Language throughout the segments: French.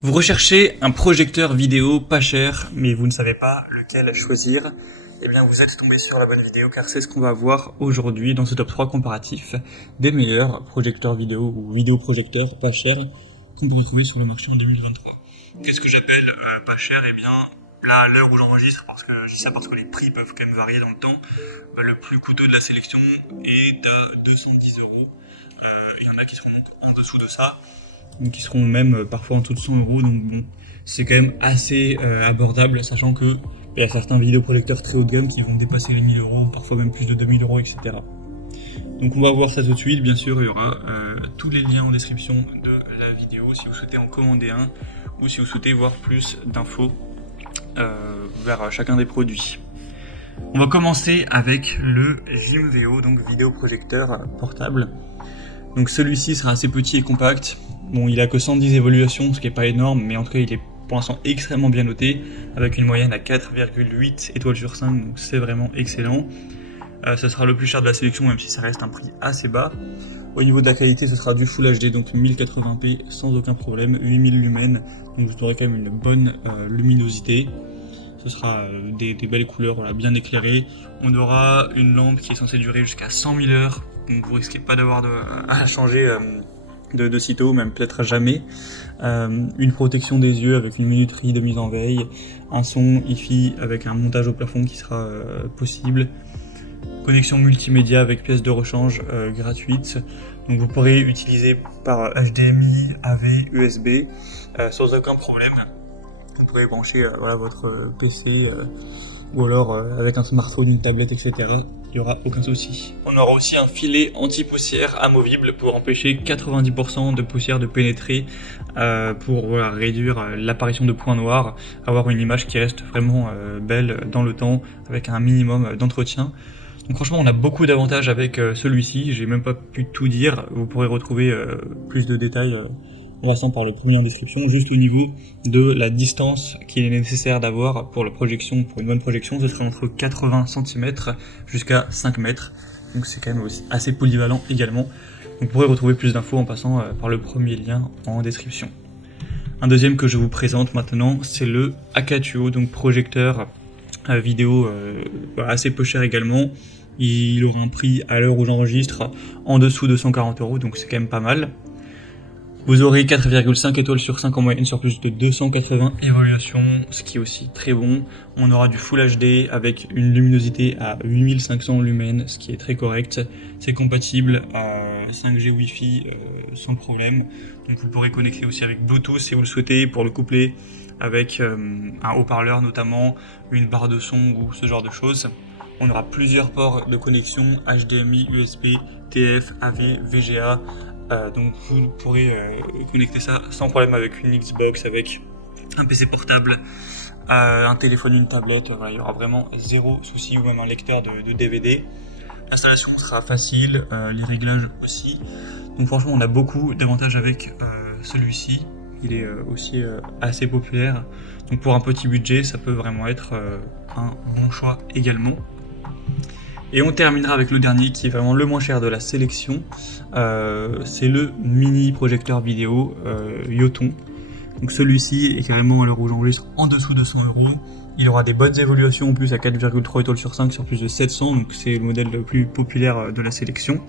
Vous recherchez un projecteur vidéo pas cher, mais vous ne savez pas lequel choisir. Eh bien, vous êtes tombé sur la bonne vidéo, car c'est ce qu'on va voir aujourd'hui dans ce top 3 comparatif des meilleurs projecteurs vidéo ou vidéoprojecteurs pas chers qu'on peut retrouver sur le marché en 2023. Qu'est-ce que j'appelle pas cher? Eh bien, là, à l'heure où j'enregistre, parce que je dis ça parce que les prix peuvent quand même varier dans le temps, le plus coûteux de la sélection est à 210 euros. Il y en a qui seront donc en dessous de ça, donc qui seront même parfois en dessous de 100 euros, donc bon, c'est quand même assez abordable, sachant que il y a certains vidéoprojecteurs très haut de gamme qui vont dépasser les 1000 euros, parfois même plus de 2000 euros, etc. Donc on va voir ça tout de suite. Bien sûr, il y aura tous les liens en description de la vidéo si vous souhaitez en commander un ou si vous souhaitez voir plus d'infos vers chacun des produits. On va commencer avec le Jimveo, donc vidéoprojecteur portable. Donc celui-ci sera assez petit et compact. Bon, il a que 110 évaluations, ce qui est pas énorme, mais en tout cas il est pour l'instant extrêmement bien noté, avec une moyenne à 4,8 étoiles sur 5, donc c'est vraiment excellent. Ce sera le plus cher de la sélection, même si ça reste un prix assez bas. Au niveau de la qualité, ce sera du Full HD, donc 1080p sans aucun problème, 8000 lumens, donc vous aurez quand même une bonne luminosité. Ce sera des belles couleurs, voilà, bien éclairées. On aura une lampe qui est censée durer jusqu'à 100 000 heures, donc vous risquez pas d'avoir à changer de sitôt, même peut-être jamais. Une protection des yeux avec une minuterie de mise en veille, un son hi-fi avec un montage au plafond qui sera possible, connexion multimédia avec pièce de rechange gratuite. Donc vous pourrez utiliser par HDMI, AV, USB sans aucun problème. Vous pourrez brancher voilà, votre PC ou alors avec un smartphone, une tablette, etc. Il n'y aura aucun souci. On aura aussi un filet anti-poussière amovible pour empêcher 90% de poussière de pénétrer, pour voilà, réduire l'apparition de points noirs, avoir une image qui reste vraiment belle dans le temps avec un minimum d'entretien. Donc franchement on a beaucoup d'avantages avec celui-ci, j'ai même pas pu tout dire, vous pourrez retrouver plus de détails en passant par le premier en description, juste au niveau de la distance qu'il est nécessaire d'avoir pour pour une bonne projection, ce sera entre 80 cm jusqu'à 5 mètres, donc c'est quand même aussi assez polyvalent également. Donc vous pourrez retrouver plus d'infos en passant par le premier lien en description. Un deuxième que je vous présente maintenant, c'est le Akatuo, donc projecteur vidéo assez peu cher également. Il aura un prix à l'heure où j'enregistre en dessous de 140 euros, donc c'est quand même pas mal. Vous aurez 4,5 étoiles sur 5 en moyenne sur plus de 280 évaluations, ce qui est aussi très bon. On aura du Full HD avec une luminosité à 8500 lumens, ce qui est très correct. C'est compatible à 5G Wi-Fi sans problème. Donc vous pourrez connecter aussi avec Bluetooth si vous le souhaitez pour le coupler avec un haut-parleur notamment, une barre de son ou ce genre de choses. On aura plusieurs ports de connexion HDMI, USB, TF, AV, VGA. Donc vous pourrez connecter ça sans problème avec une Xbox, avec un PC portable, un téléphone, une tablette. Voilà, il y aura vraiment zéro souci, ou même un lecteur de DVD. L'installation sera facile, les réglages aussi. Donc franchement on a beaucoup d'avantages avec celui-ci. Il est aussi assez populaire. Donc pour un petit budget ça peut vraiment être un bon choix également. Et on terminera avec le dernier qui est vraiment le moins cher de la sélection, c'est le mini projecteur vidéo Yoton. Donc celui-ci est carrément à l'heure où j'enregistre en dessous de 100 euros. Il aura des bonnes évaluations en plus à 4,3 étoiles sur 5 sur plus de 700, donc c'est le modèle le plus populaire de la sélection.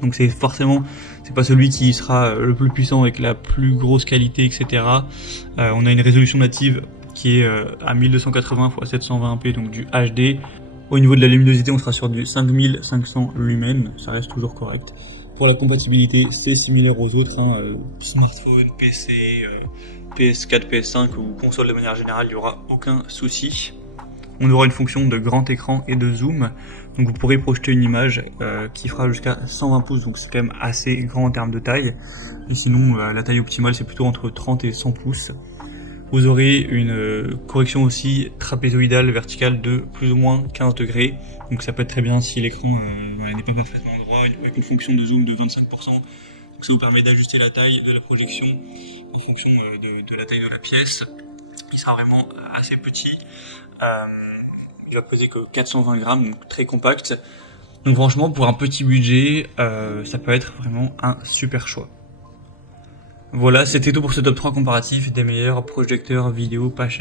Donc c'est pas celui qui sera le plus puissant avec la plus grosse qualité, etc. On a une résolution native qui est à 1280 x 720p, donc du HD. Au niveau de la luminosité, on sera sur du 5500 lumens, ça reste toujours correct. Pour la compatibilité, c'est similaire aux autres, smartphone, PC, PS4, PS5 ou console de manière générale, il n'y aura aucun souci. On aura une fonction de grand écran et de zoom, donc vous pourrez projeter une image qui fera jusqu'à 120 pouces, donc c'est quand même assez grand en termes de taille. Et sinon, la taille optimale, c'est plutôt entre 30 et 100 pouces. Vous aurez une correction aussi trapézoïdale verticale de plus ou moins 15 degrés. Donc ça peut être très bien si l'écran n'est pas parfaitement droit, avec une fonction de zoom de 25%. Donc ça vous permet d'ajuster la taille de la projection en fonction de la taille de la pièce. Il sera vraiment assez petit. Il va peser que 420 grammes, donc très compact. Donc franchement, pour un petit budget, ça peut être vraiment un super choix. Voilà, c'était tout pour ce top 3 comparatif des meilleurs projecteurs vidéo pas chers.